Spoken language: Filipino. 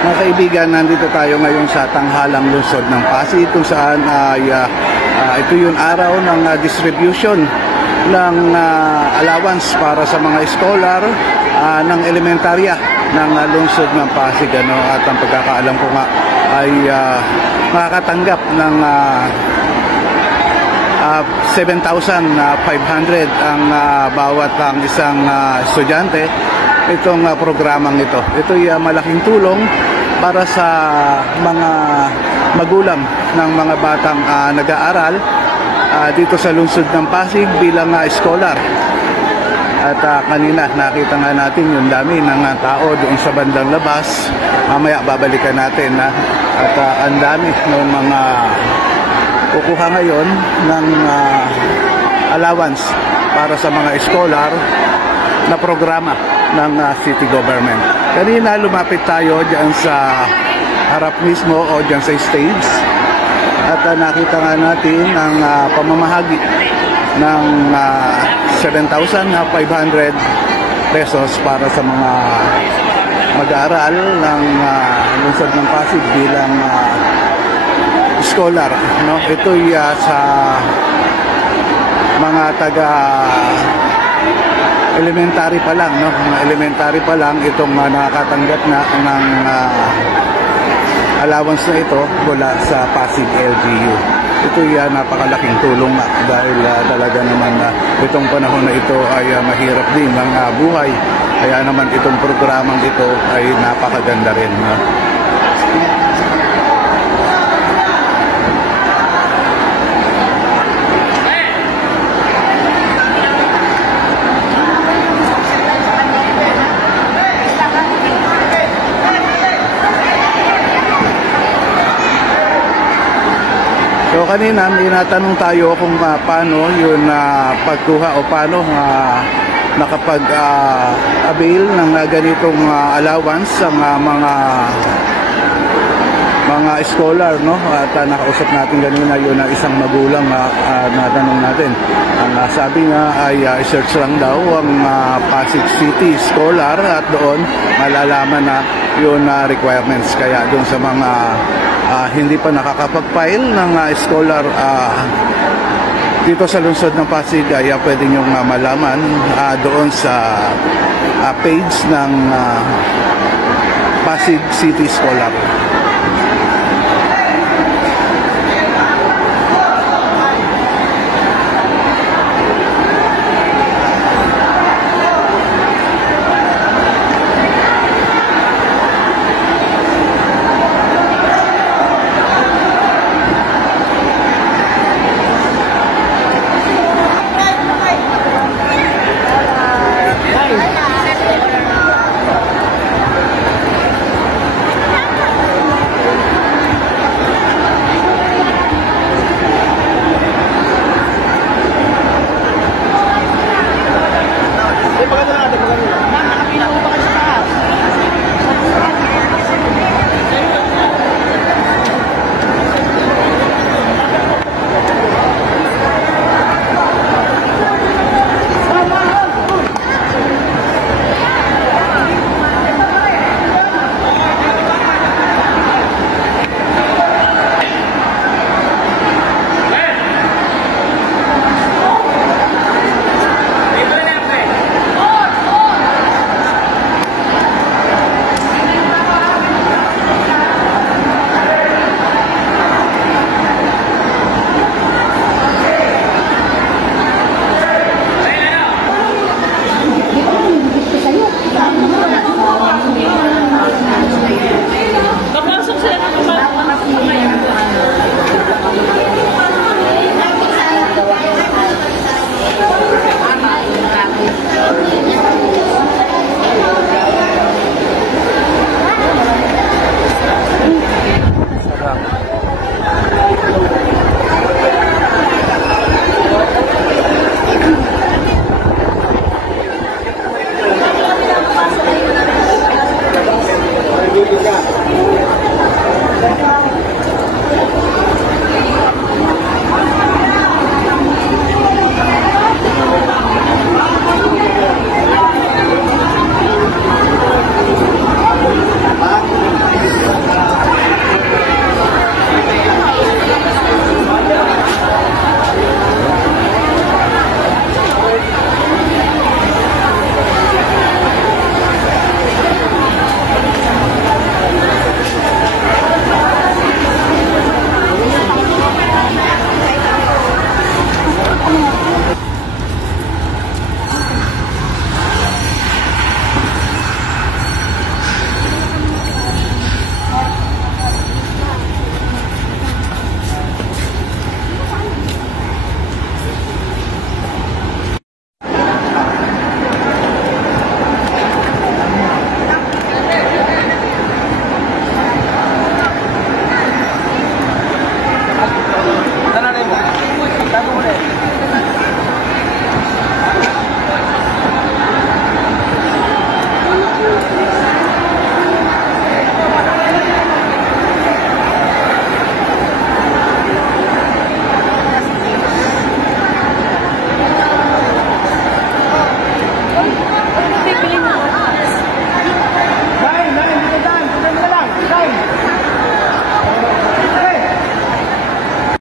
Mga kaibigan, nandito tayo ngayon sa tanghalang lungsod ng Pasig kung saan ay ito yung araw ng distribution ng allowance para sa mga scholar ng elementarya ng lungsod ng Pasig. At ang pagkakaalam ko nga ay makakatanggap ng 7,500 ang bawat isang estudyante itong programang ito. Ito ay malaking tulong para sa mga magulang ng mga batang nag-aaral dito sa lungsod ng Pasig bilang scholar. At kanina nakita nga natin yung dami ng tao doon sa bandang labas. Mamaya babalikan natin at ang dami ng mga kukuha ngayon ng allowance para sa mga scholar na programa ng city government. Kanina lumapit tayo dyan sa harap mismo o dyan sa stage at nakita nga natin ang pamamahagi ng 7,500 pesos para sa mga mag-aaral ng lungsod ng Pasig bilang scholar. Ito ay sa mga taga elementary pa lang, mga elementary pa lang itong nakakatanggap na ng allowance na ito mula sa Pasig LGU. Ito ay napakalaking tulong dahil talaga naman itong panahon na ito ay mahirap din ang buhay. Kaya naman itong programang ito ay napakaganda rin. So kanina may natanong tayo kung paano yun pagkuha o paano nakapag-avail ng ganitong allowance sa mga scholar, at nakausap natin kanina yun na isang magulang natanong natin. Ang sabi nga ay search lang daw ang Pasig City Scholar at doon malalaman na yun requirements. Kaya doon sa mga hindi pa nakakapag-file ng scholar dito sa lungsod ng Pasig ay pwede nyo malaman doon sa page ng Pasig City Scholar. Gracias.